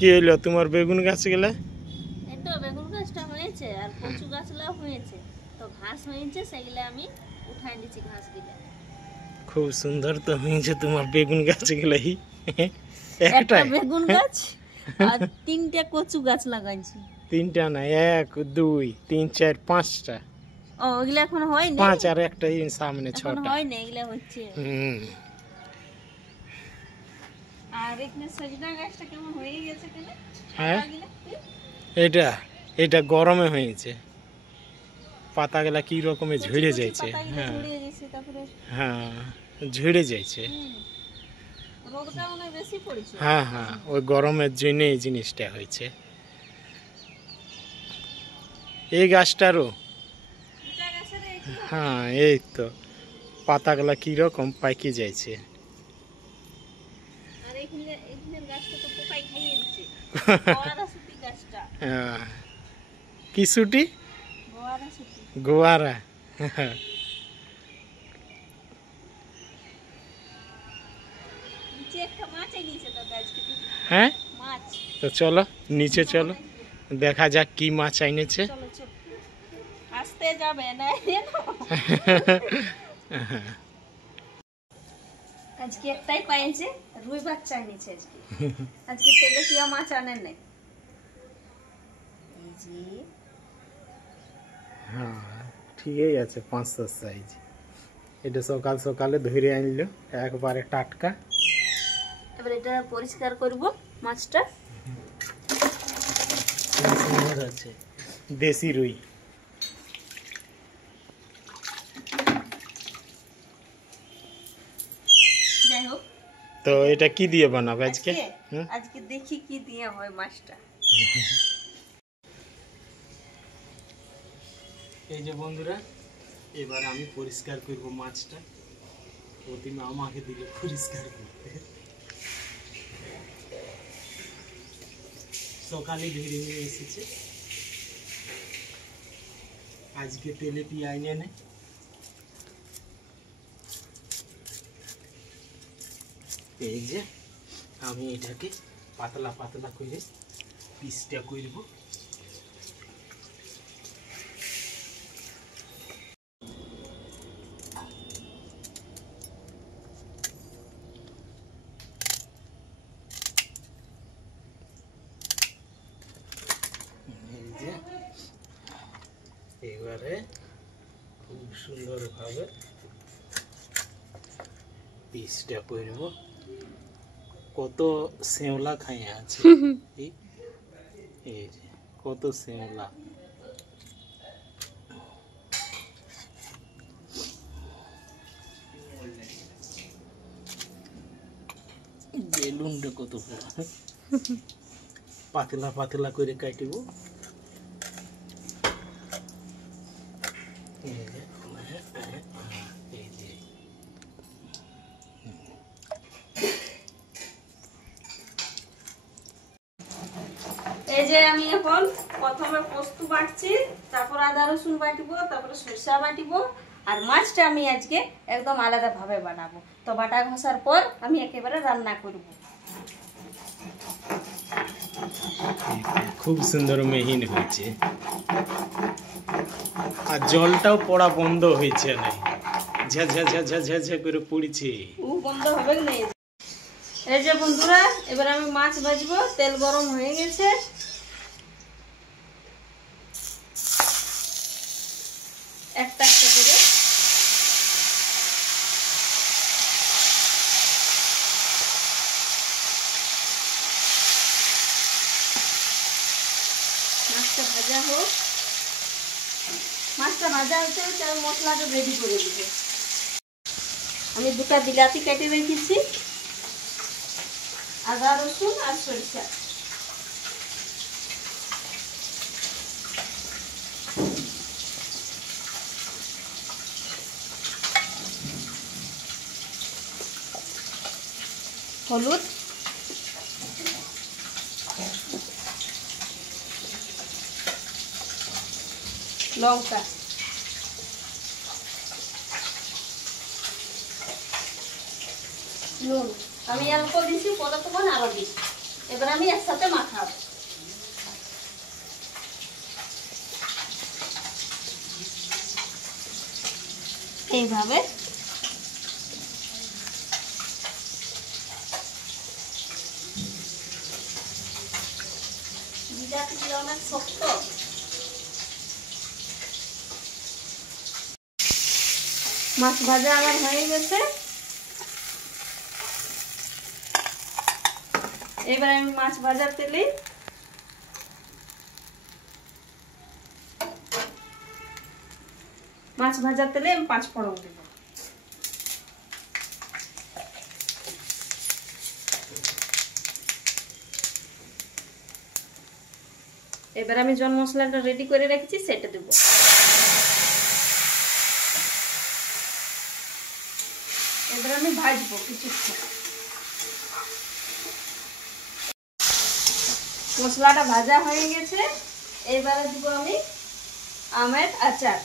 কি হইলো তোমার বেগুন গাছ গেলে? এই তো বেগুন গাছটা হয়েছে আর কচু গাছলাও হয়েছে, তো ঘাস হয়েছে, সেগুলো আমি উঠাই নিচ্ছি ঘাসগুলো। খুব সুন্দর তো হয়েছে তোমার বেগুন গাছ গেলেই। একটা বেগুন গাছ আর 3টে কচু গাছ লাগাইছি। 3টা না, 1 2 3 4 5টা। ও ওগুলো এখন হয়নি, 5 আর একটা সামনে 6টা হয়নি, এগুলো হচ্ছে। আর এখানে সজনা গাছটা কেমন হয়ে গেছে কেন? হ্যাঁ, এটা গরমে হয়েছে, পাতাগুলা কি রকমে ঝরে যাইছে। হ্যাঁ হ্যাঁ, ঝরে যাইছে। রোদটা মনে বেশি পড়েছে। হ্যাঁ হ্যাঁ, ওই গরমের জন্য এই জিনিসটা হয়েছে। এই গাছটারও হ্যাঁ, এই তো পাতাগুলা কি রকম পাইকে যাইছে। আর এখানে গাছটা তো পোকাই খাইয়ে দিচ্ছে। গোয়ারাশুটি গাছটা। হ্যাঁ, কি শুটি? গোয়ারাশুটি। গোয়ারা। নিচে একটা মাছ এনেছে তো গাছকে। হ্যাঁ, মাছ। তো চলো নিচে চলো, দেখা যাক কি মাছ আইনেছে। চলো চলো, আসতে যাবে না। আজকে একটাই পাইছে, রুই বাচ্চা এনেছে আজকে। আজকে তেলে কি মাছ আনেন নাই। এই যে হ্যাঁ, ঠিকই আছে, 500 সাইজ। এটা সকাল সকালে ধরে আনলো, একবারে টাটকা। এবার এটা পরিষ্কার করব মাছটা। সুন্দর আছে, দেশি রুই। যাই হোক, তো এটা কি দিয়ে বানাবে আজকে? আজকে দেখি কি দিয়ে হয় মাছটা। এই যে বন্ধুরা, এবার আমি পরিষ্কার করব মাছটা। প্রতিমা আমাকে দিলে পরিষ্কার করতে। সকালে ধরে নিয়ে এসেছে, আজকে তেলে পিয়াইনে নেই। এই যে আমি এটাকে পাতলা পাতলা করে পিসটা করব। এবারে খুব সুন্দরভাবে পিসটা করব। কত শেওলা খাই আছে, এই যে কত শেওলা। বেলুনটা কত পাতলা পাতলা করে কাটব। এই যে আমি এখন প্রথমে পোস্ত বাটছি, তারপর আদা রসুন বাটিবো, তারপরে সরষা বাটিবো। আর মাছটা আমি আজকে একদম আলাদা ভাবে বানাবো। তো বাটা ঘষার পর আমি একেবারে রান্না করব। খুব সুন্দর মিহিন হয়েছে, আর জলটাও পড়া বন্ধ হয়েছে না, ঝাঝা ঝাঝা ঝাঝা করে পড়ছে। বন্ধ হবে না। এই যে বন্ধুরা, এবার আমি মাছ ভাজবো। তেল গরম হয়ে গেছে, একটা একটা করে মাছটা ভাজা হোক। মাছটা ভাজা হচ্ছে, আমি মশলাটা রেডি করে দিব। আমি 2টা বিলাতি কেটে রেখেছি, আদা রসুন আর সরিষা। হলুদ, লঙ্কা, নুন। আমি অল্প দিছি, কতক্ষণ আরো দিই। এবার আমি একসাথে মাখাবো। এইভাবে অনেক শক্ত। মাছ ভাজা আমার হয়ে গেছে। এবার আমি মাছ ভাজার তেলে আমি 5 ফোড়ন দেব। এবার আমি জন মশলাটা রেডি করে রেখেছি সেটা দেব। এবার আমি ভাজবো কিছুক্ষণ। মশলাটা ভাজা হয়ে গেছে। এবারে দিব আমি আমের আচার।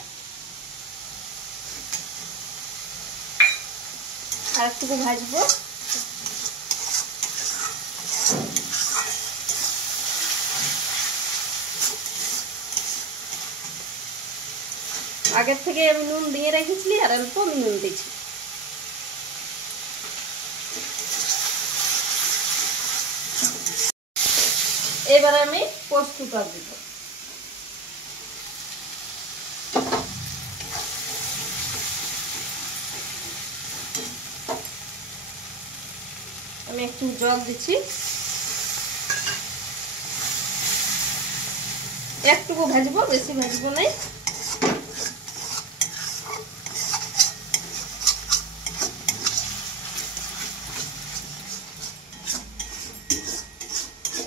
আর একটু ভাজবো। আগের থেকে আমি নুন দিয়ে রেখেছি আর অল্প আমি নুন দিয়েছি। এবার আমি পোস্তটা দিব। আমি একটু জল দিচ্ছি। একটুকু ভাজবো, বেশি ভাজবো না।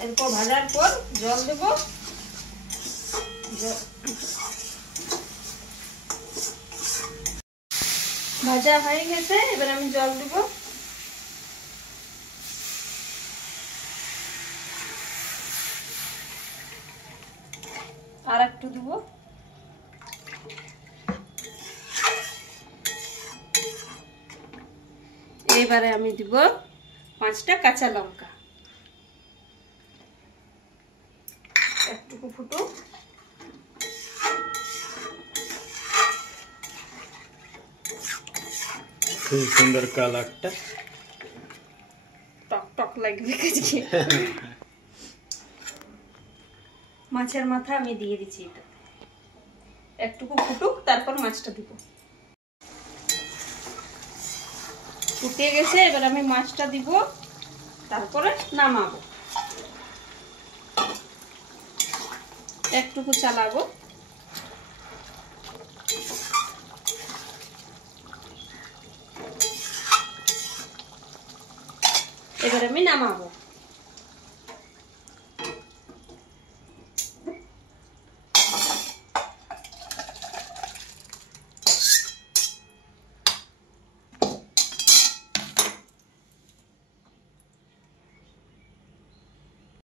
এরপর ভাজার পর জল দেব। ভাজা হয়ে গেছে। এবার আমি জল দেব। আর একটু দেব। এবারে আমি দিব 5টা কাঁচা লঙ্কা। একটুকু ফুটো। খুব সুন্দর কালারটা, টক টক লাগবে আজকে। মাছের মাথা আমি দিয়ে দিচ্ছি। এটা একটুকু ফুটুক, তারপর মাছটা দিব। ফুটে গেছে। এবার আমি মাছটা দিব, তারপরে নামাবো। একটুকু চালাবো। এবার আমি নামাবো।